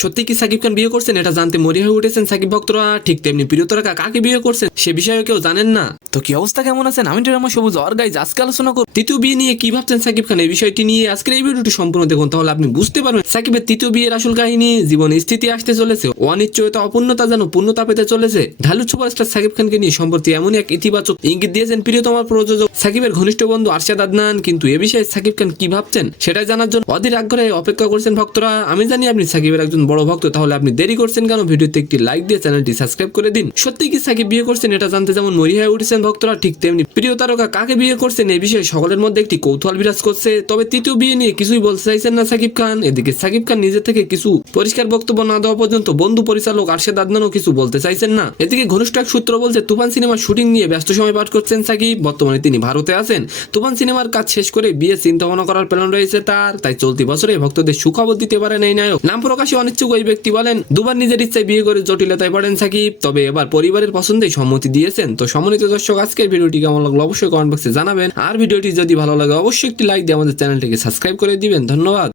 সত্যি কি সাকিব খান বিয়ে করছেন এটা জানতে মরিয়া হয়ে উঠেছেন সাকিব ভক্তরা, ঠিক তেমনি প্রিয়তরা কাকে বিয়ে করছেন সে বিষয়ে কেউ জানেন না। তো কি অবস্থা, কেমন আছেন? আমি ড্রামা সবুজ আর গাইজ আজকে আলোচনা করব তৃতীয় বিয়ে নিয়ে। কি ভাবছেন সাকিব খান এই বিষয়টি নিয়ে আজকের এই ভিডিওটি সম্পূর্ণ দেখুন, তাহলে আপনি বুঝতে পারবেন সাকিবের তৃতীয় বিয়ের আসল কাহিনী, জীবনে স্থিতি আসতে চলেছে, অনিশ্চয়তা অপূর্ণতা যেন পূর্ণতা পেতে চলেছে। ঢালু সুপারস্টার সাকিব খানকে নিয়ে সম্প্রতি এমনই এক ইতিবাচক ইঙ্গিত দিয়েছেন প্রিয়তমার প্রযোজক সাকিবের ঘনিষ্ঠ বন্ধু আরশাদ আদনান। কিন্তু এ বিষয়ে সাকিব খান কি ভাবছেন সেটাই জানার জন্য অধীর আগ্রহে অপেক্ষা করছেন ভক্তরা। আমি জানি আপনি সাকিবের একজন বড় ভক্ত, তাহলে আপনি দেরি করছেন কেন? ভিডিওতে একটি লাইক দিয়ে চ্যানেলটি সাবস্ক্রাইব করে দিন। সত্যি কি সাকিব বিয়ে করছেন এটা জানতে যেমন মরিয়া হয়ে উঠেছেন ভক্তরা, ঠিক তেমনি প্রিয় তারকা কাকে বিয়ে করছেন এই বিষয়ে সকলের মধ্যে একটি কৌতূহল বিরাজ করছে। তবে তৃতীয় বিয়ে নিয়ে কিছুই বলতে চাইছেন না সাকিব খান। এদিকে সাকিব খান নিজে থেকে কিছু পরিষ্কার বক্তব্য না দেওয়া পর্যন্ত বন্ধু পরিচালক আরশাদ আদনানও কিছু বলতে চাইছেন না। এদিকে ঘনিষ্ঠ এক সূত্র বলছে তুফান সিনেমার শুটিং নিয়ে ব্যস্ত সময় পার করছেন সাকিব। বর্তমানে তিনি ভারতে আছেন। তুফান সিনেমার কাজ শেষ করে বিয়ে চিন্তা ভাবনা করার প্ল্যান রয়েছে তার, তাই চলতি বছরে ভক্তদের সুখবর দিতে পারেন এই নায়ক। নাম প্রকাশে অনিচ্ছুক ওই ব্যক্তি বলেন, দুবার নিজের ইচ্ছায় বিয়ে করে জটিলতায় পড়েন সাকিব, তবে এবার পরিবারের পছন্দেই সম্মতি দিয়েছেন। তো সম্মানিত দর্শক, আজকের ভিডিওটি কেমন লাগলো অবশ্যই কমেন্ট বক্সে জানাবেন। আর ভিডিওটি যদি ভালো লাগে অবশ্যই একটি লাইক দিয়ে আমাদের চ্যানেলটিকে সাবস্ক্রাইব করে দিবেন। ধন্যবাদ।